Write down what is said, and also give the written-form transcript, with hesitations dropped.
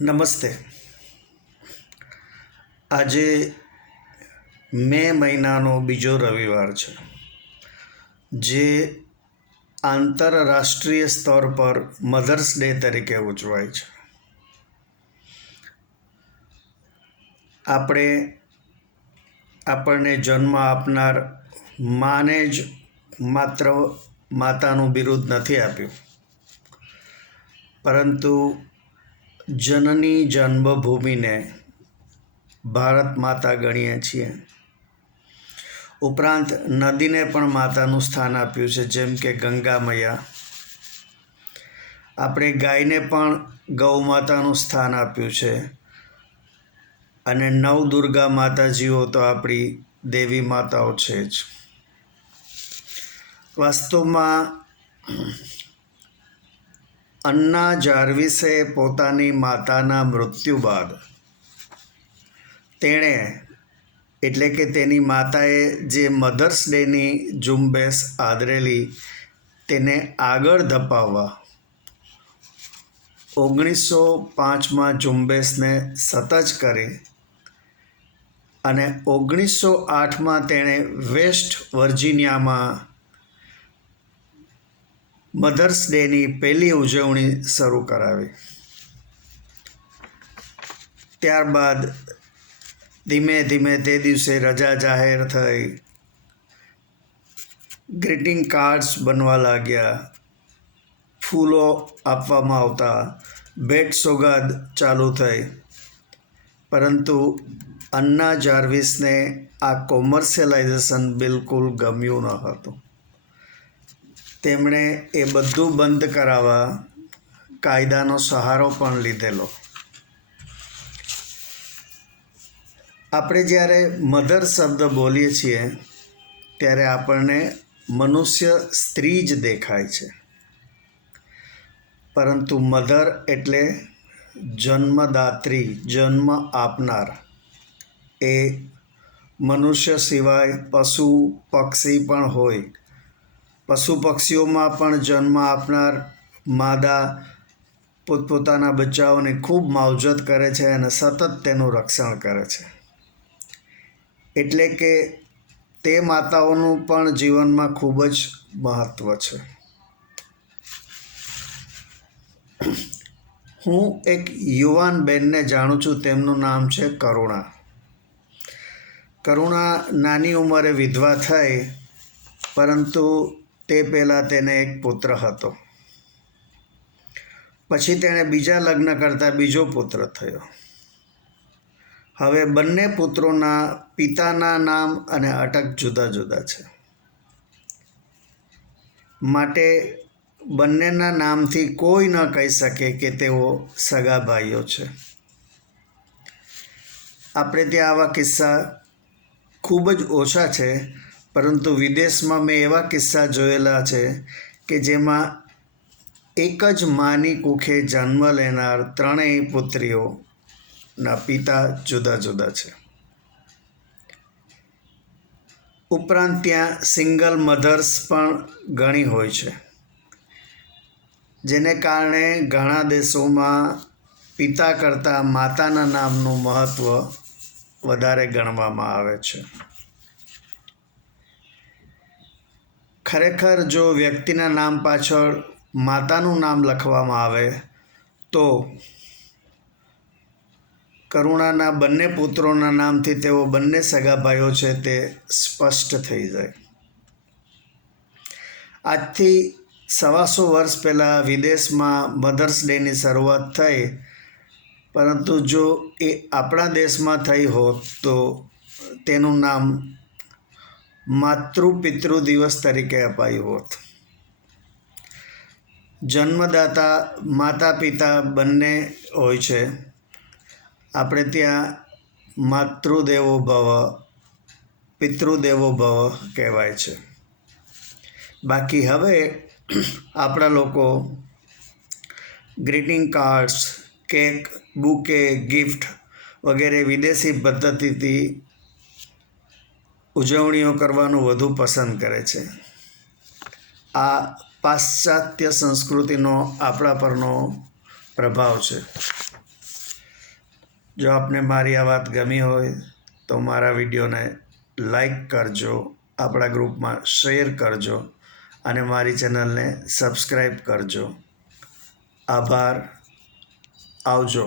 નમસ્તે. આજે મે મહિનાનો બીજો રવિવાર છે, જે આંતરરાષ્ટ્રીય સ્તર પર મધર્સ ડે તરીકે ઉજવાય છે. આપણને જન્મ આપનાર માને જ માત્ર માતાનું બિરુદ નથી આપ્યું, પરંતુ જનની જન્મભૂમિને ભારત માતા ગણીએ છીએ. ઉપરાંત નદીને પણ માતાનું સ્થાન આપ્યું છે, જેમ કે ગંગા મૈયા. આપણે ગાયને પણ ગૌ માતાનું સ્થાન આપ્યું છે, અને નવદુર્ગા માતાજીઓ તો આપણી દેવી માતાઓ છે જ. વાસ્તવમાં અન્ના જાર્વિસે પોતાની માતાના મૃત્યુ બાદ તેણે એટલે કે તેની માતાએ જે મધર્સ ડેની ઝુંબેશ આદરેલી તેને આગળ ધપાવવા 1905માં ઝુંબેશને સતજ કરી અને 1908માં તેણે વેસ્ટ વર્જિનિયામાં મધર્સ ડેની પહેલી ઉજવણી શરૂ કરાવી. ત્યારબાદ ધીમે ધીમે તે દિવસે રજા જાહેર થઈ, ગ્રીટિંગ કાર્ડ્સ બનવા લાગ્યા, ફૂલો આપવામાં આવતા, ભેટ સોગાદ ચાલુ થઈ. પરંતુ અન્ના જાર્વિસને આ કોમર્શિયલાઇઝેશન બિલકુલ ગમ્યું ન હતું. તેમણે એ બધું બંધ કરાવવા કાયદાનો સહારો પણ લીધેલો. આપણે જ્યારે મધર શબ્દ બોલીએ છીએ ત્યારે આપણને મનુષ્ય સ્ત્રી જ દેખાય છે, પરંતુ મધર એટલે જન્મદાત્રી, જન્મ આપનાર. એ મનુષ્ય સિવાય પશુ પક્ષી પણ હોય. પશુ પક્ષીઓમાં પણ જન્મ આપનાર માદા પોતપોતાના બચ્ચાઓની ખૂબ માવજત કરે છે અને સતત તેનું રક્ષણ કરે છે. એટલે કે તે માતાઓનું પણ જીવનમાં ખૂબ જ મહત્ત્વ છે. હું એક યુવાન બહેનને જાણું છું, તેમનું નામ છે કરુણા. કરુણા નાની ઉંમરે વિધવા થઈ, પરંતુ તે પહેલાં તેને એક પુત્ર હતો. પછી તેણે બીજા લગ્ન કરતાં બીજો પુત્ર થયો. હવે બંને પુત્રોના પિતાના નામ અને અટક જુદા જુદા છે, માટે બંનેના નામથી કોઈ ન કહી શકે કે તેઓ સગા ભાઈઓ છે. આપણે ત્યાં આવા કિસ્સા ખૂબ જ ઓછા છે, પરંતુ વિદેશમાં મેં એવા કિસ્સા જોયેલા છે કે જેમાં એક જ માની કુખે જન્મ લેનાર ત્રણેય પુત્રીઓના પિતા જુદા જુદા છે. ઉપરાંત ત્યાં સિંગલ મધર્સ પણ ઘણી હોય છે, જેને કારણે ઘણા દેશોમાં પિતા કરતાં માતાના નામનું મહત્ત્વ વધારે ગણવામાં આવે છે. ખરેખર જો વ્યક્તિના નામ પાછળ માતાનું નામ લખવામાં આવે તો કરુણાના બંને પુત્રોના નામથી તેઓ બંને સગા ભાઈઓ છે તે સ્પષ્ટ થઈ જાય. આજથી 125 વર્ષ પહેલાં વિદેશમાં મધર્સ ડેની શરૂઆત થઈ, પરંતુ જો એ આપણા દેશમાં થઈ હોત તો તેનું નામ માતૃ પિતૃ દિવસ તરીકે અપાયું હોત. જન્મદાતા માતા પિતા બંને હોય છે. આપણે ત્યાં માતૃદેવો ભવ, પિતૃદેવો ભવ કહેવાય છે. બાકી હવે આપણા લોકો greeting cards, cake, bouquet, gift વગેરે વિદેશી પદ્ધતિથી ઉજવણીઓ કરવાનું વધુ પસંદ કરે છે. આ પાશ્ચાત્ય સંસ્કૃતિનો આપણા પરનો પ્રભાવ છે. જો આપને મારી આ વાત ગમી હોય તો મારા વિડીયોને લાઈક કરજો, આપણા ગ્રુપમાં શેર કરજો અને મારી ચેનલને સબસ્ક્રાઈબ કરજો. આભાર. આવજો.